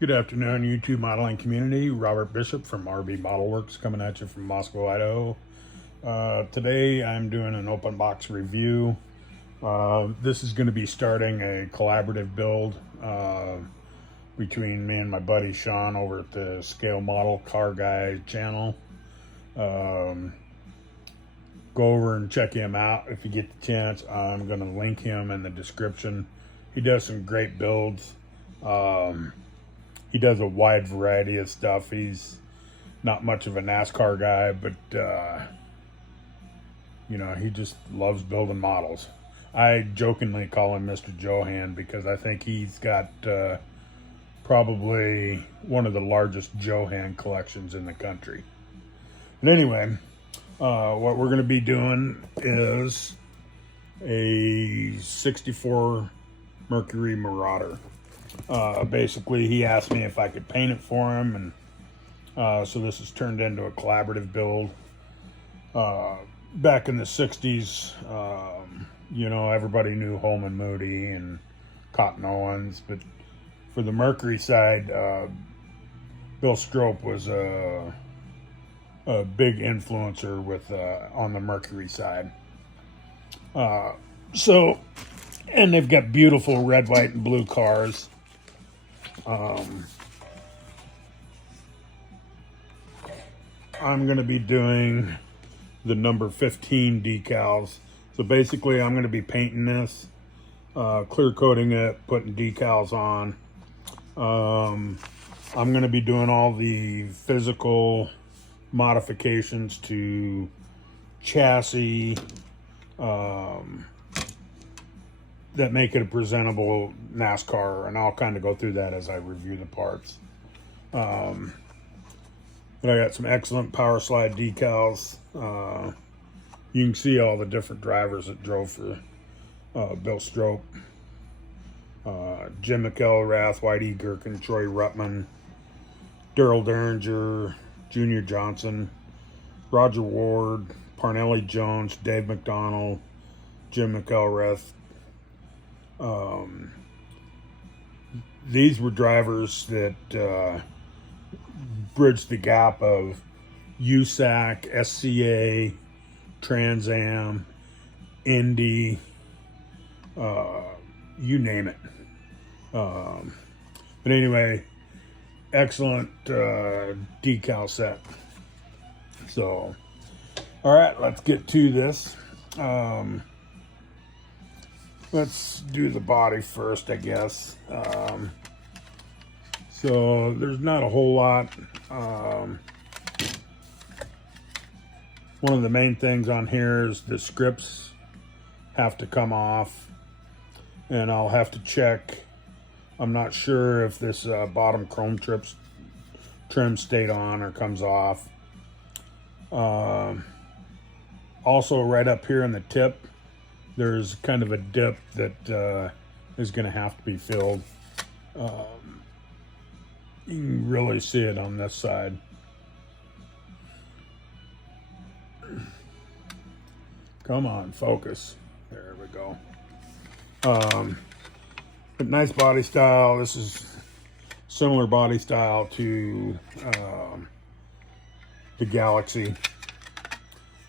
Good afternoon, YouTube modeling community. Robert Bishop from RB Model Works coming at you from Moscow, Idaho. Today I'm doing an open box review. This is going to be starting a collaborative build between me and my buddy Sean over at the Scale Model Car Guy channel. Go over and check him out if you get the chance. I'm going to link him in the description. He does some great builds. He does a wide variety of stuff. He's not much of a NASCAR guy, but you know, he just loves building models. I jokingly call him Mr. Johan because I think he's got probably one of the largest Johan collections in the country. And anyway, what we're going to be doing is a 64 Mercury Marauder. Basically, he asked me if I could paint it for him, and so this has turned into a collaborative build. Back in the 60s, you know, everybody knew Holman Moody and Cotton Owens, but for the Mercury side, Bill Strope was a big influencer with on the Mercury side. And they've got beautiful red, white, and blue cars. I'm going to be doing the number 15 decals. So basically I'm going to be painting this, clear coating it, putting decals on. I'm going to be doing all the physical modifications to chassis that make it a presentable NASCAR, and I'll kind of go through that as I review the parts. But I got some excellent power slide decals. You can see all the different drivers that drove for Bill Strope. Jim McElrath, Whitey Gherkin, Troy Ruttman, Daryl Derringer, Junior Johnson, Roger Ward, Parnelli Jones, Dave McDonald, Jim McElrath. These were drivers that bridged the gap of USAC, SCA, Trans Am, Indy, you name it. But anyway, excellent decal set. So, all right, let's get to this. Let's do the body first, I guess. So there's not a whole lot. One of the main things on here is the scripts have to come off, and I'll have to check. I'm not sure if this bottom chrome trim stayed on or comes off. Also, right up here in the tip, there's kind of a dip that is going to have to be filled. You can really see it on this side. Come on, focus. There we go. But nice body style. This is similar body style to the Galaxy.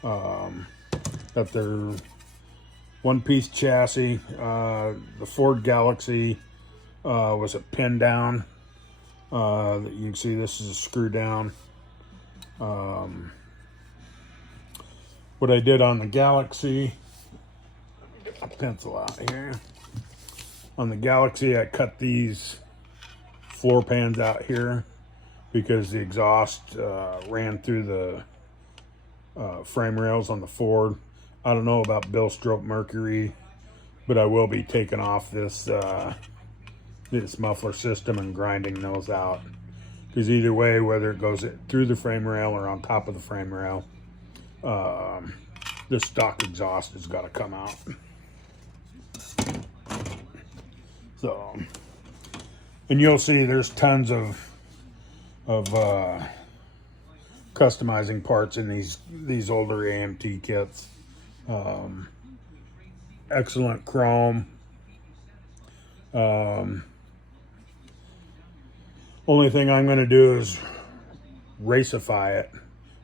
Got their one-piece chassis. The Ford Galaxy was a pin down. You can see this is a screw down. What I did on the Galaxy, let me get my pencil out here. On the Galaxy, I cut these floor pans out here because the exhaust ran through the frame rails on the Ford. I don't know about Bill Strope Mercury, but I will be taking off this this muffler system and grinding those out, because either way, whether it goes through the frame rail or on top of the frame rail, this stock exhaust has got to come out. So, and you'll see there's tons of of customizing parts in these older AMT kits. Excellent chrome. Only thing I'm going to do is racify it.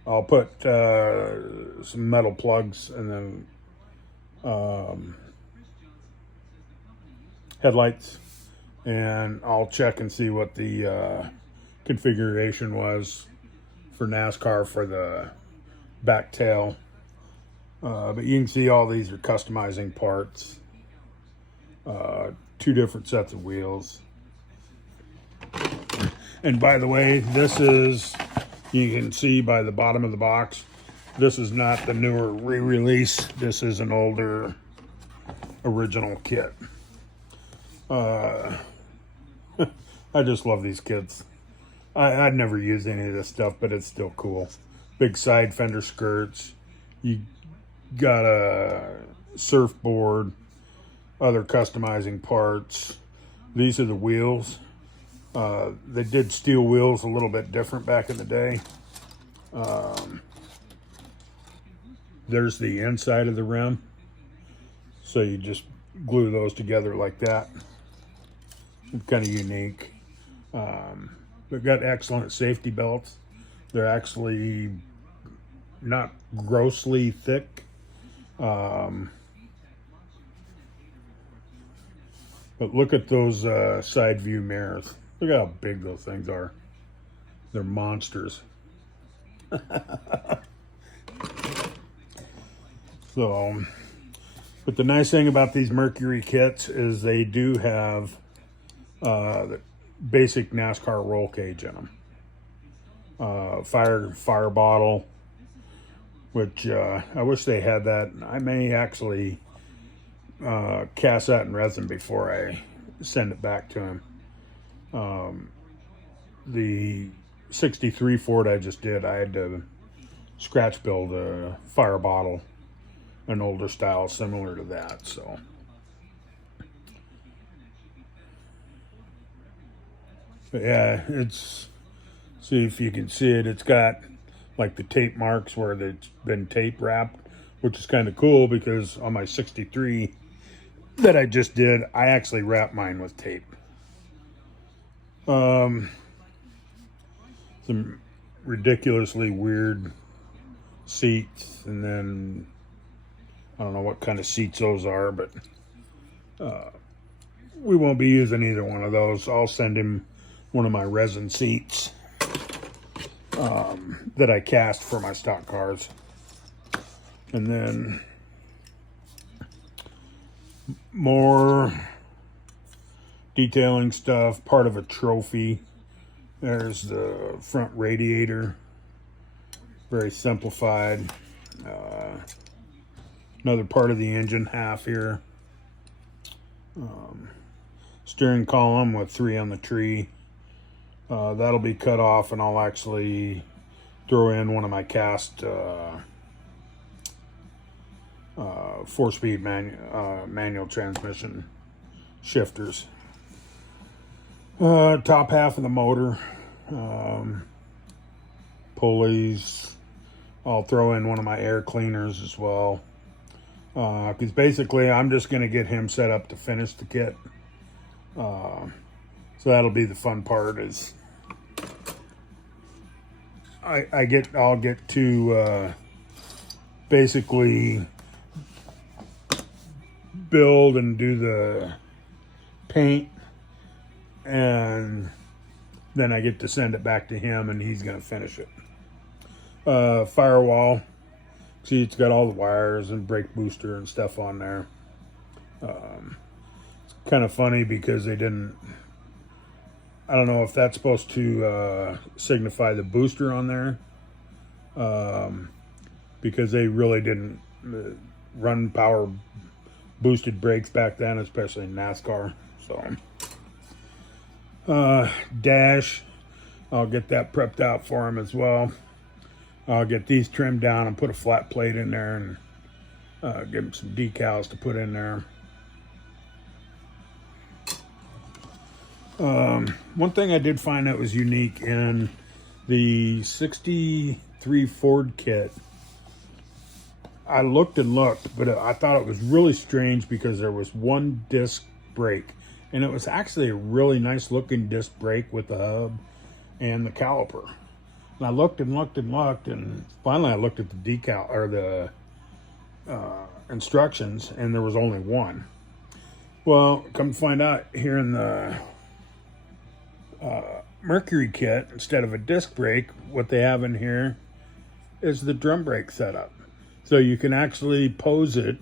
I'll put some metal plugs and then headlights, and I'll check and see what the configuration was for NASCAR for the back tail. But you can see all these are customizing parts. 2 different sets of wheels. And by the way, this is, you can see by the bottom of the box, this is not the newer re-release. This is an older original kit. I just love these kits. I'd never use any of this stuff, but it's still cool. Big side fender skirts. You got a surfboard, other customizing parts. These are the wheels. They did steel wheels a little bit different back in the day. There's the inside of the rim. So you just glue those together like that. It's kind of unique. They've got excellent safety belts. They're actually not grossly thick. But look at those side view mirrors. Look how big those things are. They're monsters. So, but the nice thing about these Mercury kits is they do have the basic NASCAR roll cage in them. Fire bottle, which I wish they had that. I may actually cast that in resin before I send it back to him. The 63 Ford I just did, I had to scratch build a fire bottle, an older style similar to that. So but yeah, it's, see if you can see it, it's got like the tape marks where it's been tape wrapped, which is kind of cool because on my 63 that I just did, I actually wrapped mine with tape. Some ridiculously weird seats, and then I don't know what kind of seats those are, but we won't be using either one of those. I'll send him one of my resin seats that I cast for my stock cars. And then more detailing stuff, part of a trophy. There's the front radiator, very simplified. Another part of the engine half here. Steering column with 3 on the tree. That'll be cut off, and I'll actually throw in one of my cast 4-speed manual transmission shifters. Top half of the motor, pulleys. I'll throw in one of my air cleaners as well, because basically I'm just going to get him set up to finish the kit. So that'll be the fun part, is I'll get to basically build and do the paint, and then I get to send it back to him and he's going to finish it. Firewall, see, it's got all the wires and brake booster and stuff on there. It's kind of funny because they didn't, I don't know if that's supposed to signify the booster on there, because they really didn't run power boosted brakes back then, especially in NASCAR. So dash, I'll get that prepped out for him as well. I'll get these trimmed down and put a flat plate in there, and give him some decals to put in there. One thing I did find that was unique in The 63 Ford kit, I looked and looked, but I thought it was really strange because there was one disc brake, and it was actually a really nice looking disc brake with the hub and the caliper. And I looked and looked and looked, and finally I looked at the decal or the instructions, and there was only one. Well, come to find out, here in the Mercury kit, instead of a disc brake, what they have in here is the drum brake setup. So you can actually pose it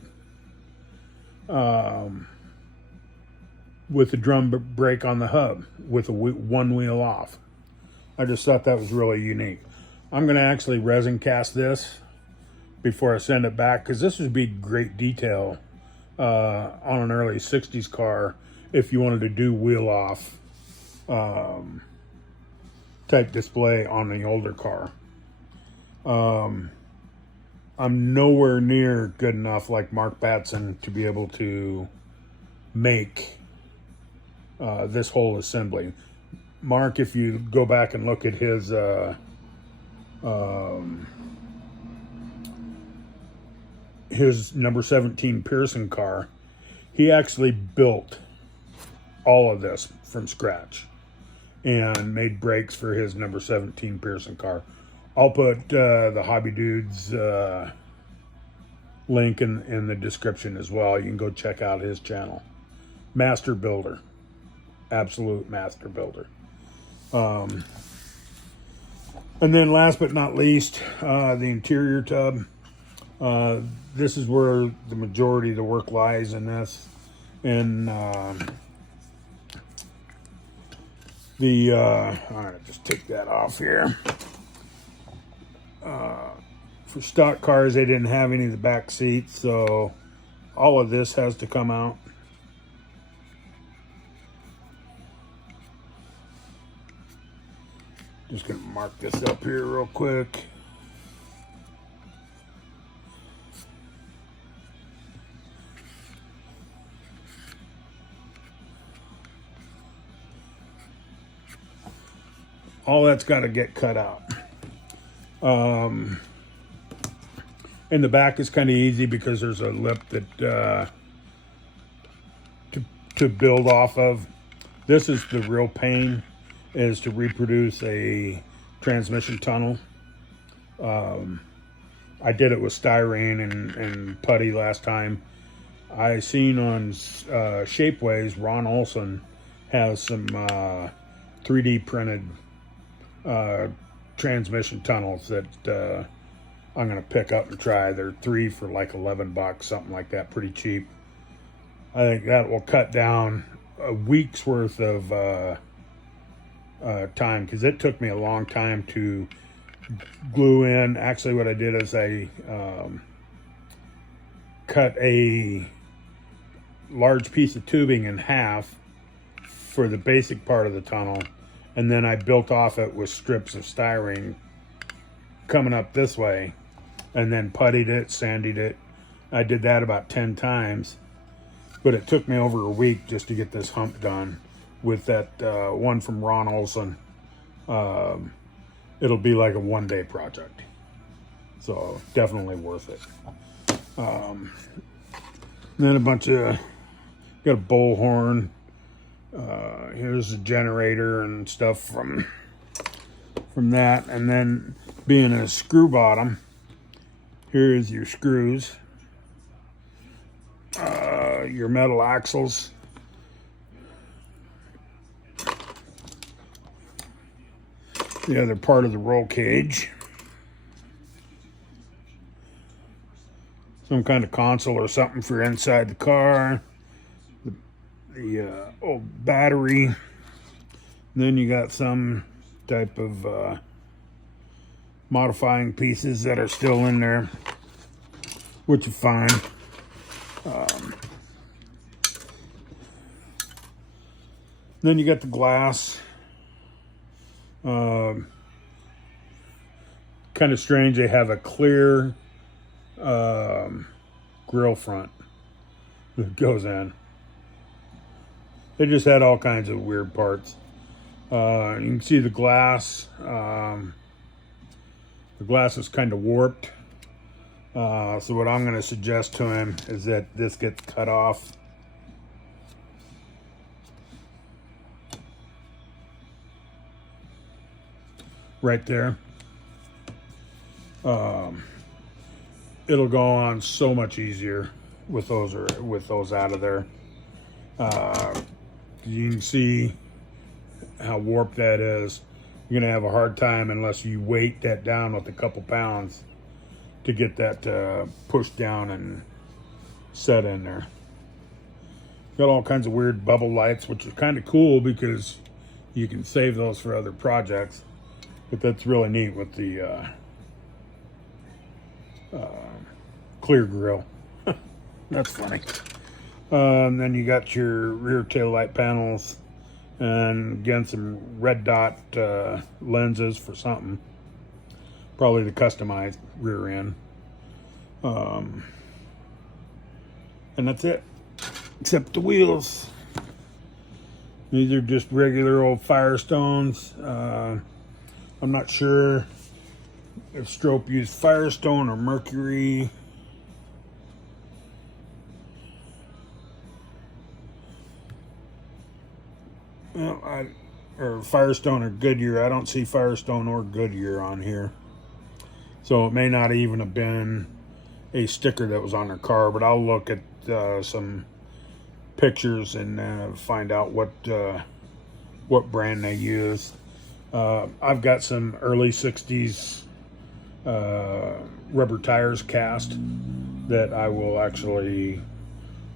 with the drum brake on the hub with one wheel off. I just thought that was really unique. I'm going to actually resin cast this before I send it back, because this would be great detail on an early 60s car if you wanted to do wheel off type display on the older car. I'm nowhere near good enough like Mark Batson to be able to make this whole assembly. Mark, if you go back and look at his number 17 Pearson car, he actually built all of this from scratch and made brakes for his number 17 Pearson car. I'll put the Hobby Dudes link in the description as well. You can go check out his channel. Master builder. Absolute master builder. And then last but not least, the interior tub. This is where the majority of the work lies in this. And all right, just take that off here. For stock cars, they didn't have any of the back seats, so all of this has to come out. Just gonna mark this up here real quick. All that's got to get cut out. In the back is kind of easy because there's a lip that to build off of. This is the real pain, is to reproduce a transmission tunnel. I did it with styrene and putty last time. I seen on Shapeways, Ron Olson has some 3D printed transmission tunnels that I'm going to pick up and try. They're 3 for like $11, something like that, pretty cheap. I think that will cut down a week's worth of time, because it took me a long time to glue in. Actually, what I did is I cut a large piece of tubing in half for the basic part of the tunnel, and then I built off it with strips of styrene coming up this way, and then puttied it, sanded it. I did that about 10 times, but it took me over a week just to get this hump done with that one from Ron Olson. It'll be like a one-day project, so definitely worth it. Then a bunch of, got a bullhorn. Here's a generator and stuff from that, and then being a screw bottom, here's your screws, your metal axles, the other part of the roll cage, some kind of console or something for inside the car, the old battery, and then you got some type of modifying pieces that are still in there, which is fine. Then you got the glass. Kind of strange, they have a clear grill front that goes in. They just had all kinds of weird parts. You can see the glass. The glass is kind of warped. So what I'm going to suggest to him is that this gets cut off. Right there. It'll go on so much easier with those out of there. You can see how warped that is. You're gonna have a hard time unless you weight that down with a couple pounds to get that pushed down and set in there. Got all kinds of weird bubble lights, which is kind of cool because you can save those for other projects. But that's really neat with the clear grill. That's funny. And then you got your rear tail light panels, and again some red dot lenses for something. Probably the customized rear end. And that's it. Except the wheels. These are just regular old Firestones. I'm not sure if Strope used Firestone or Mercury. Well, or Firestone or Goodyear. I don't see Firestone or Goodyear on here. So it may not even have been a sticker that was on their car, but I'll look at some pictures and find out what brand they use. I've got some early 60s rubber tires cast that I will actually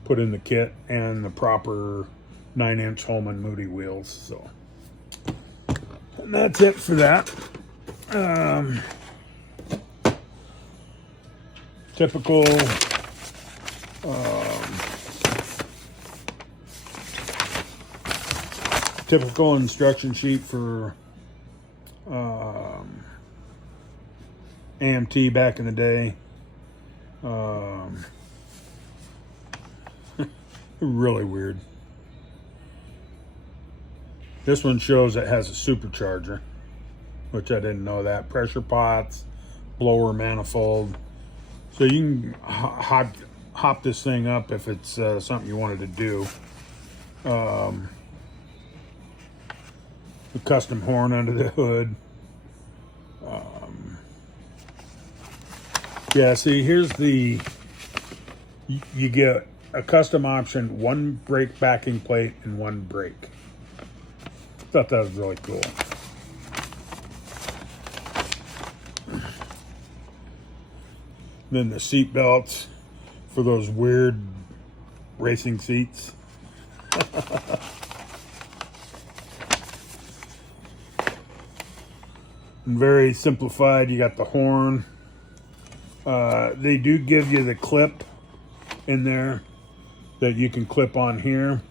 put in the kit, and the proper 9-inch Holman Moody wheels. So, and that's it for that. Typical typical instruction sheet for AMT back in the day. Really weird. This one shows it has a supercharger, which I didn't know that. Pressure pots, blower manifold. So you can hop this thing up if it's something you wanted to do. The custom horn under the hood. Yeah, see, here's the, you get a custom option, one brake backing plate and one brake. Thought that was really cool. Then the seat belts for those weird racing seats. And very simplified. You got the horn. They do give you the clip in there that you can clip on here,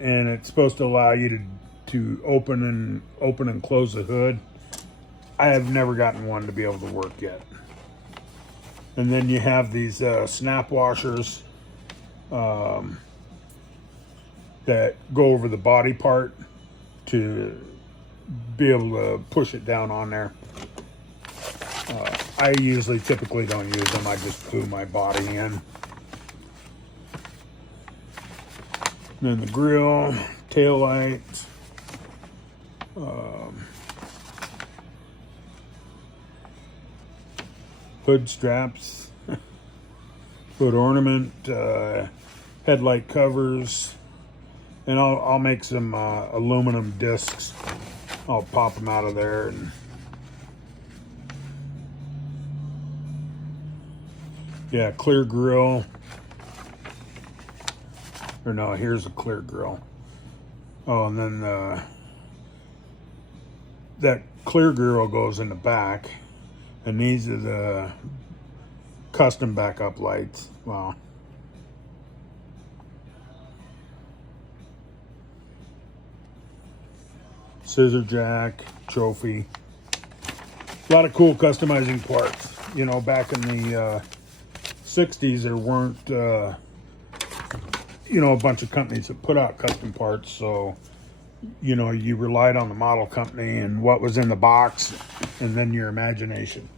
and it's supposed to allow you to open and close the hood. I have never gotten one to be able to work yet. And then you have these snap washers that go over the body part to be able to push it down on there. I typically don't use them. I just glue my body in. And then the grill, tail light, hood straps, hood ornament, headlight covers, and I'll make some aluminum discs. I'll pop them out of there, and yeah, clear grill. Or no, here's a clear grill. Oh, and then that clear grill goes in the back, and these are the custom backup lights. Wow. Scissor jack, trophy. A lot of cool customizing parts. You know, back in the 60s, there weren't, you know, a bunch of companies that put out custom parts. So you know, you relied on the model company and what was in the box, and then your imagination.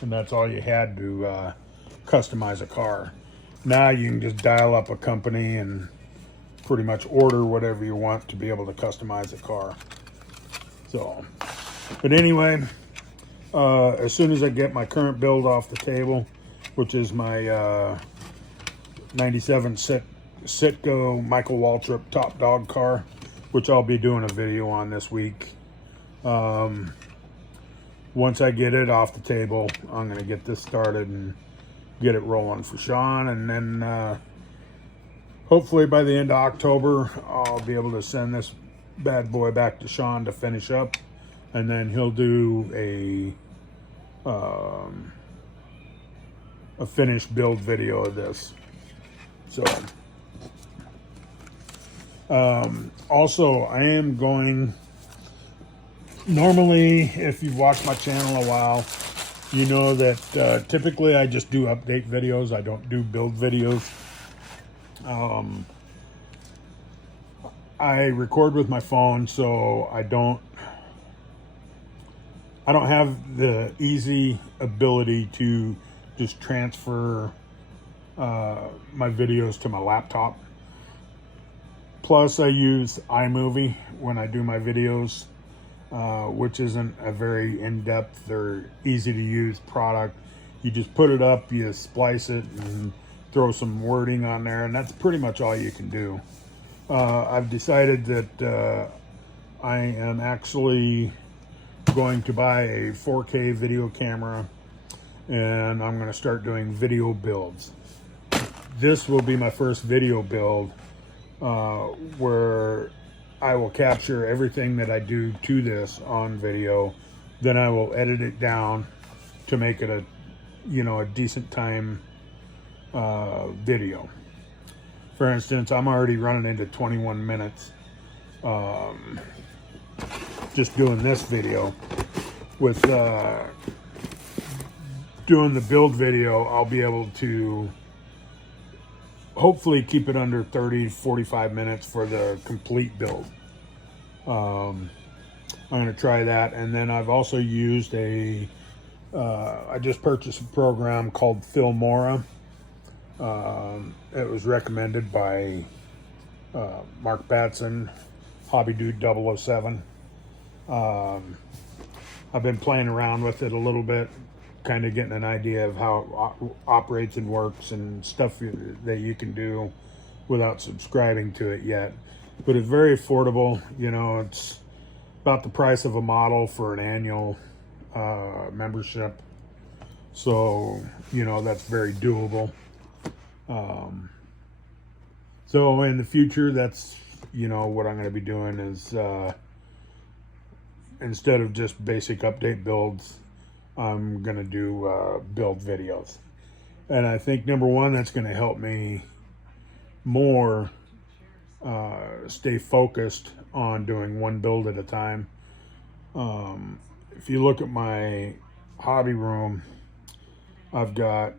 And that's all you had to customize a car. Now you can just dial up a company and pretty much order whatever you want to be able to customize a car. So, but anyway, as soon as I get my current build off the table, which is my 97 Citgo Michael Waltrip top dog car, which I'll be doing a video on this week. Once I get it off the table, I'm going to get this started and get it rolling for Sean. And then hopefully by the end of October, I'll be able to send this bad boy back to Sean to finish up. And then he'll do a finished build video of this. So, also, I am going... Normally, if you've watched my channel a while, you know that typically I just do update videos. I don't do build videos. I record with my phone, so I don't have the easy ability to just transfer my videos to my laptop. Plus, I use iMovie when I do my videos. Which isn't a very in-depth or easy-to-use product. You just put it up, you splice it, and throw some wording on there, and that's pretty much all you can do. I've decided that I am actually going to buy a 4K video camera, and I'm going to start doing video builds. This will be my first video build where I will capture everything that I do to this on video. Then I will edit it down to make it a decent time video. For instance, I'm already running into 21 minutes just doing this video. With doing the build video, I'll be able to hopefully keep it under 30-45 minutes for the complete build. I'm going to try that. And then I've also used I just purchased a program called Filmora. It was recommended by Mark Batson, Hobby Dude 007. I've been playing around with it a little bit, kind of getting an idea of how it operates and works and stuff that you can do without subscribing to it yet. But it's very affordable. You know, it's about the price of a model for an annual membership. So, you know, that's very doable. So in the future, that's, you know, what I'm going to be doing is instead of just basic update builds, I'm going to do build videos. And I think, number one, that's going to help me more stay focused on doing one build at a time. If you look at my hobby room, I've got,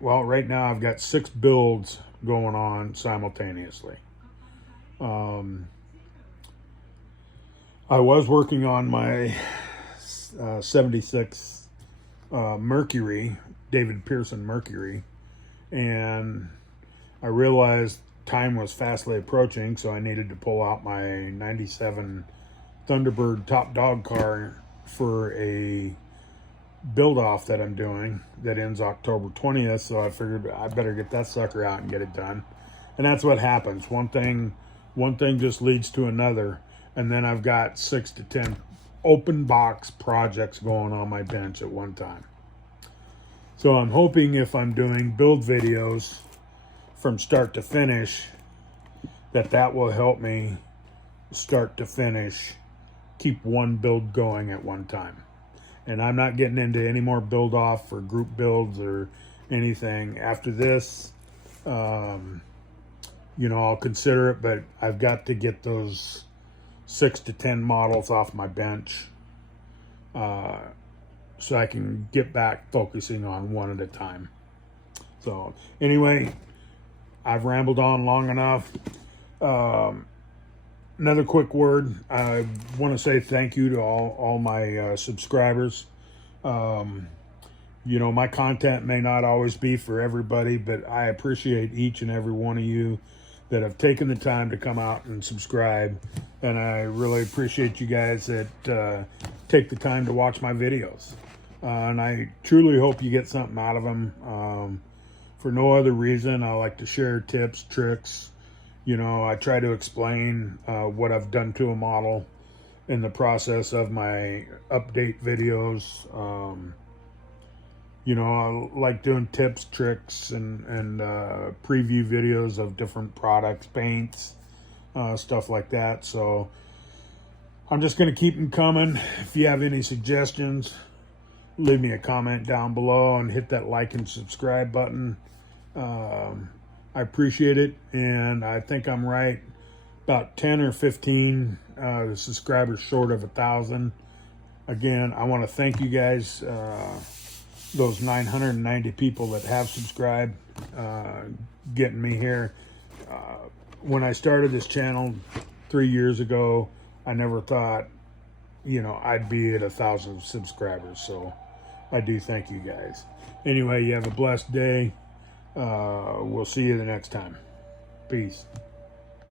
well, right now I've got 6 builds going on simultaneously. I was working on my 76 Mercury, David Pearson Mercury, and I realized time was fastly approaching, so I needed to pull out my 97 Thunderbird top dog car for a build off that I'm doing that ends October 20th. So I figured I better get that sucker out and get it done. And that's what happens. One thing just leads to another, and then I've got 6 to 10 open box projects going on my bench at one time. So I'm hoping if I'm doing build videos from start to finish, that will help me start to finish keep one build going at one time. And I'm not getting into any more build off or group builds or anything after this. You know, I'll consider it, but I've got to get those 6 to 10 models off my bench so I can get back focusing on one at a time. So anyway, I've rambled on long enough. Another quick word. I want to say thank you to all my subscribers. You know, my content may not always be for everybody, but I appreciate each and every one of you that have taken the time to come out and subscribe. And I really appreciate you guys that take the time to watch my videos. And I truly hope you get something out of them. For no other reason, I like to share tips, tricks. You know, I try to explain what I've done to a model in the process of my update videos. You know, I like doing tips, tricks, and preview videos of different products, paints, stuff like that. So I'm just going to keep them coming. If you have any suggestions, leave me a comment down below and hit that like and subscribe button. I appreciate it, and I think I'm right about 10 or 15 subscribers short of 1,000. Again, I want to thank you guys, those 990 people that have subscribed, getting me here. When I started this channel 3 years ago, I never thought, you know, I'd be at 1,000 subscribers. So I do thank you guys. Anyway, you have a blessed day. We'll see you the next time. Peace.